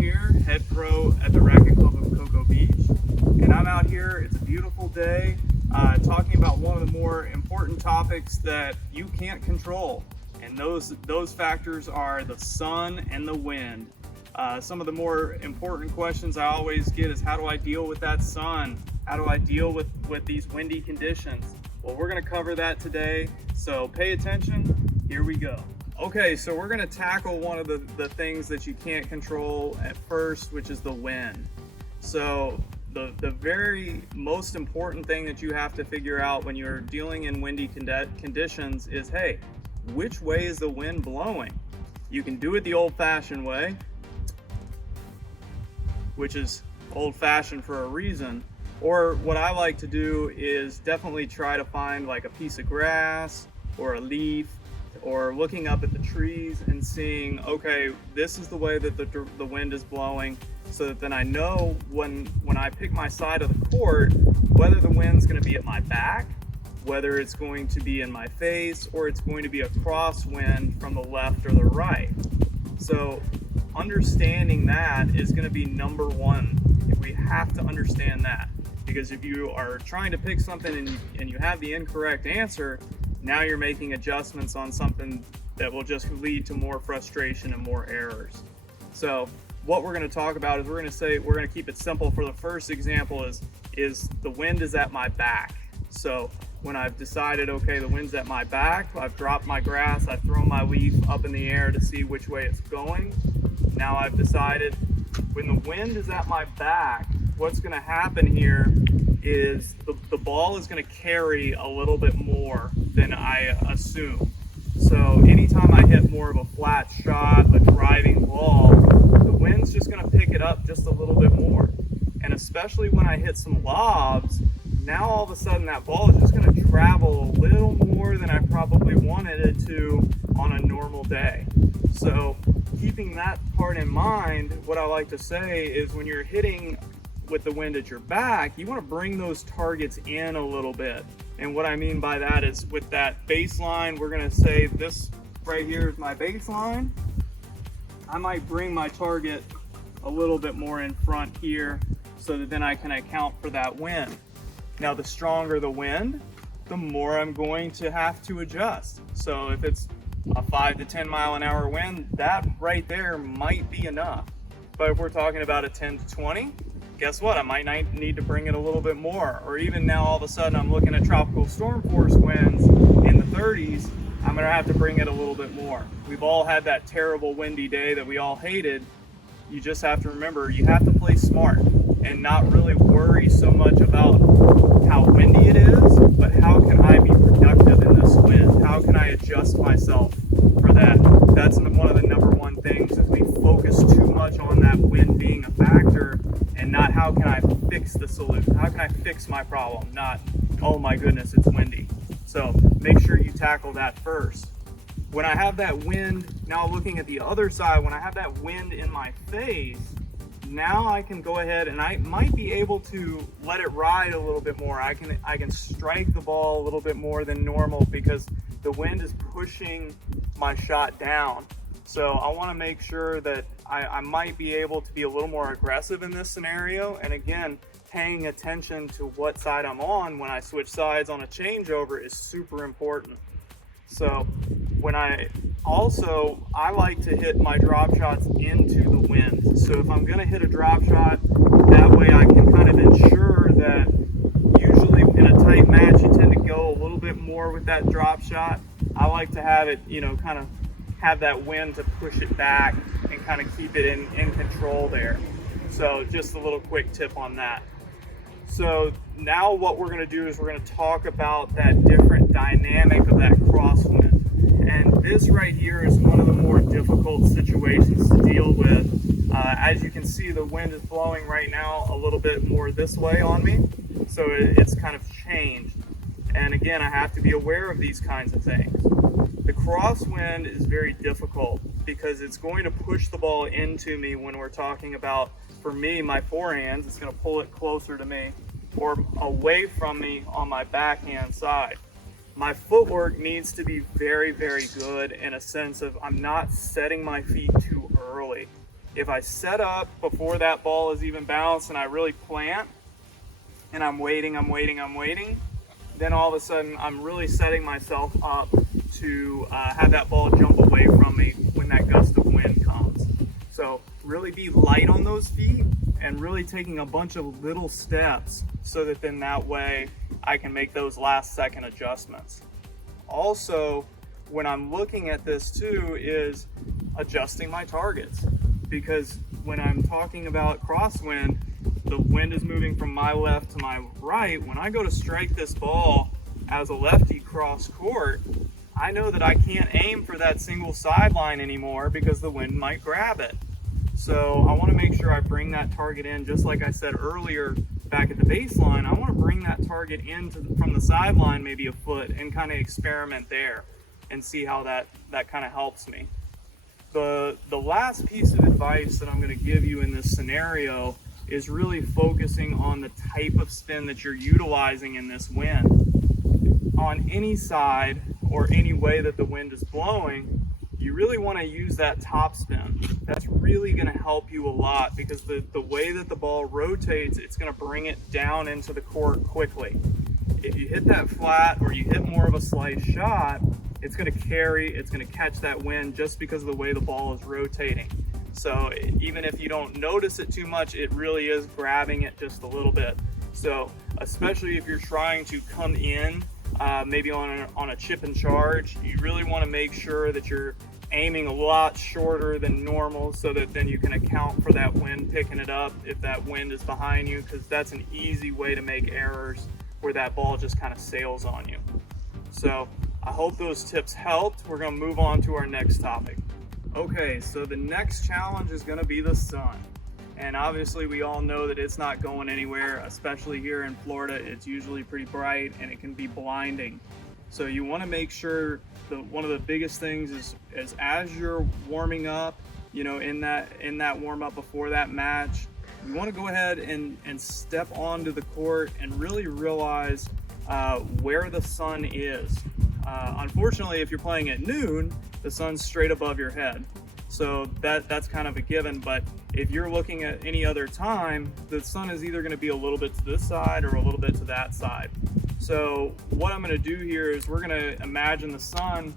here, head pro at the Racket Club of Cocoa Beach, and I'm out here. It's a beautiful day, talking about one of the more important topics that you can't control, and those factors are the sun and the wind. Some of the more important questions I always get is, how do I deal with that sun? How do I deal with these windy conditions? Well, we're going to cover that today, so pay attention. Here we go. Okay, so we're going to tackle one of the things that you can't control at first, which is the wind. So the very most important thing that you have to figure out when you're dealing in windy conditions is, hey, which way is the wind blowing? You can do it the old-fashioned way, which is old-fashioned for a reason, or what I like to do is definitely try to find like a piece of grass or a leaf, or looking up at the trees and seeing, okay, this is the way that the wind is blowing, so that then I know when I pick my side of the court, whether the wind's going to be at my back, whether it's going to be in my face, or it's going to be a crosswind from the left or the right. So understanding that is going to be number one. We have to understand that, because if you are trying to pick something and you have the incorrect answer, now you're making adjustments on something that will just lead to more frustration and more errors. So what we're going to talk about is we're going to keep it simple. For the first example is the wind is at my back. So when I've decided, okay, the wind's at my back, I've dropped my grass, I've thrown my leaf up in the air to see which way it's going. Now I've decided when the wind is at my back, what's going to happen here is the ball is going to carry a little bit more than I assume. So anytime I hit more of a flat shot, a driving ball, the wind's just going to pick it up just a little bit more. And especially when I hit some lobs, now all of a sudden that ball is just going to travel a little more than I probably wanted it to on a normal day. So keeping that part in mind, what I like to say is when you're hitting with the wind at your back, you want to bring those targets in a little bit. And what I mean by that is, with that baseline, we're going to say this right here is my baseline. I might bring my target a little bit more in front here so that then I can account for that wind. Now, the stronger the wind, the more I'm going to have to adjust. So if it's a 5 to 10 mile an hour wind, that right there might be enough. But if we're talking about a 10 to 20, guess what? I might need to bring it a little bit more. Or even now, all of a sudden, I'm looking at tropical storm force winds in the 30s. I'm going to have to bring it a little bit more. We've all had that terrible windy day that we all hated. You just have to remember, you have to play smart and not really worry so much about how windy it is, but how can I be productive in this wind? How can I adjust myself for that? That's one of the number one things, is we focus too much on that wind being a factor, and not how can I fix the solution? How can I fix my problem? Not, oh my goodness, it's windy. So make sure you tackle that first. When I have that wind, now looking at the other side, when I have that wind in my face, now I can go ahead and I might be able to let it ride a little bit more. I can strike the ball a little bit more than normal because the wind is pushing my shot down. So I want to make sure that I might be able to be a little more aggressive in this scenario. And again, paying attention to what side I'm on when I switch sides on a changeover is super important. So when I like to hit my drop shots into the wind. So if I'm going to hit a drop shot, that way I can kind of ensure that usually in a tight match, you tend to go a little bit more with that drop shot. I like to have it, kind of have that wind to push it back and kind of keep it in control there. So just a little quick tip on that. So now what we're going to do is we're going to talk about that different dynamic of that crosswind. And this right here is one of the more difficult situations to deal with. As you can see, the wind is blowing right now a little bit more this way on me. So it's kind of changed. And again, I have to be aware of these kinds of things. The crosswind is very difficult because it's going to push the ball into me when we're talking about, for me, my forehands. It's going to pull it closer to me or away from me on my backhand side. My footwork needs to be very, very good in a sense of I'm not setting my feet too early. If I set up before that ball is even bounced and I really plant and I'm waiting, then all of a sudden I'm really setting myself up to have that ball jump away from me when that gust of wind comes. So really be light on those feet and really taking a bunch of little steps so that then that way I can make those last second adjustments. Also, when I'm looking at this too is adjusting my targets, because when I'm talking about crosswind, the wind is moving from my left to my right. When I go to strike this ball as a lefty cross court, I know that I can't aim for that single sideline anymore because the wind might grab it. So I want to make sure I bring that target in, just like I said earlier back at the baseline. I want to bring that target in from the sideline maybe a foot and kind of experiment there and see how that kind of helps me. The last piece of advice that I'm going to give you in this scenario is really focusing on the type of spin that you're utilizing in this wind. On any side or any way that the wind is blowing, you really want to use that top spin. That's really going to help you a lot, because the way that the ball rotates, it's going to bring it down into the court quickly. If you hit that flat or you hit more of a slice shot, it's going to carry, it's going to catch that wind just because of the way the ball is rotating. So even if you don't notice it too much, it really is grabbing it just a little bit. So especially if you're trying to come in maybe on a chip and charge, you really want to make sure that you're aiming a lot shorter than normal, so that then you can account for that wind picking it up if that wind is behind you, because that's an easy way to make errors where that ball just kind of sails on you. So I hope those tips helped. We're going to move on to our next topic. Okay, so the next challenge is going to be the sun. And obviously we all know that it's not going anywhere, especially here in Florida. It's usually pretty bright and it can be blinding. So you want to make sure that one of the biggest things is as you're warming up, you know, in that warm up before that match, you want to go ahead and step onto the court and really realize where the sun is. Unfortunately, if you're playing at noon, the sun's straight above your head. So that's kind of a given, but if you're looking at any other time, the sun is either going to be a little bit to this side or a little bit to that side. So what I'm going to do here is we're going to imagine the sun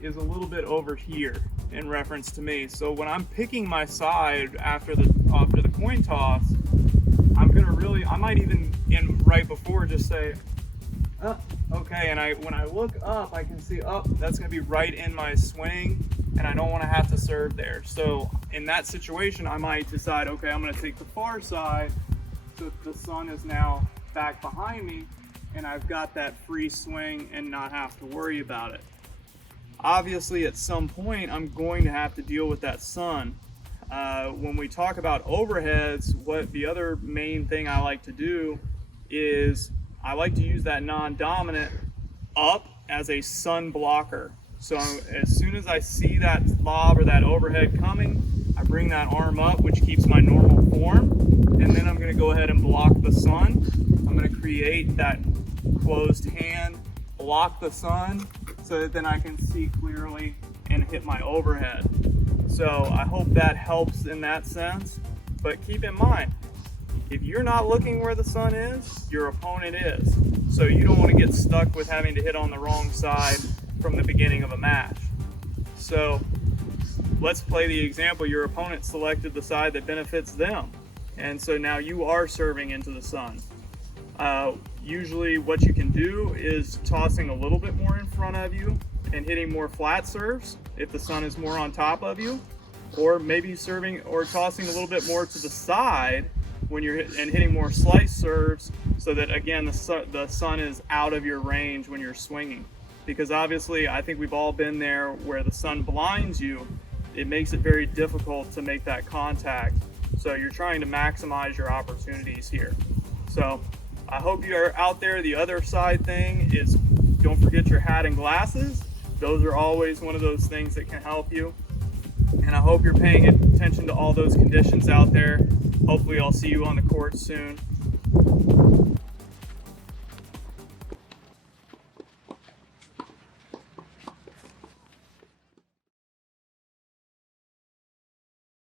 is a little bit over here in reference to me. So when I'm picking my side after the coin toss, I might even right before just say, okay, and when I look up, I can see, that's going to be right in my swing, and I don't want to have to serve there. So in that situation, I might decide, okay, I'm going to take the far side, so the sun is now back behind me, and I've got that free swing and not have to worry about it. Obviously, at some point, I'm going to have to deal with that sun. When we talk about overheads, what the other main thing I like to do is I like to use that non-dominant up as a sun blocker. So as soon as I see that lob or that overhead coming, I bring that arm up, which keeps my normal form, and then I'm going to go ahead and block the sun. I'm going to create that closed hand, block the sun, so that then I can see clearly and hit my overhead. So I hope that helps in that sense, but keep in mind, if you're not looking where the sun is, your opponent is. So you don't want to get stuck with having to hit on the wrong side from the beginning of a match. So let's play the example. Your opponent selected the side that benefits them. And so now you are serving into the sun. Usually what you can do is tossing a little bit more in front of you and hitting more flat serves if the sun is more on top of you, or maybe serving or tossing a little bit more to the side when you're hitting more slice serves, so that again the sun is out of your range when you're swinging. Because obviously I think we've all been there where the sun blinds you. It makes it very difficult to make that contact. So you're trying to maximize your opportunities here. So I hope you're out there. The other side thing is, don't forget your hat and glasses. Those are always one of those things that can help you. And I hope you're paying attention to all those conditions out there. Hopefully I'll see you on the court soon.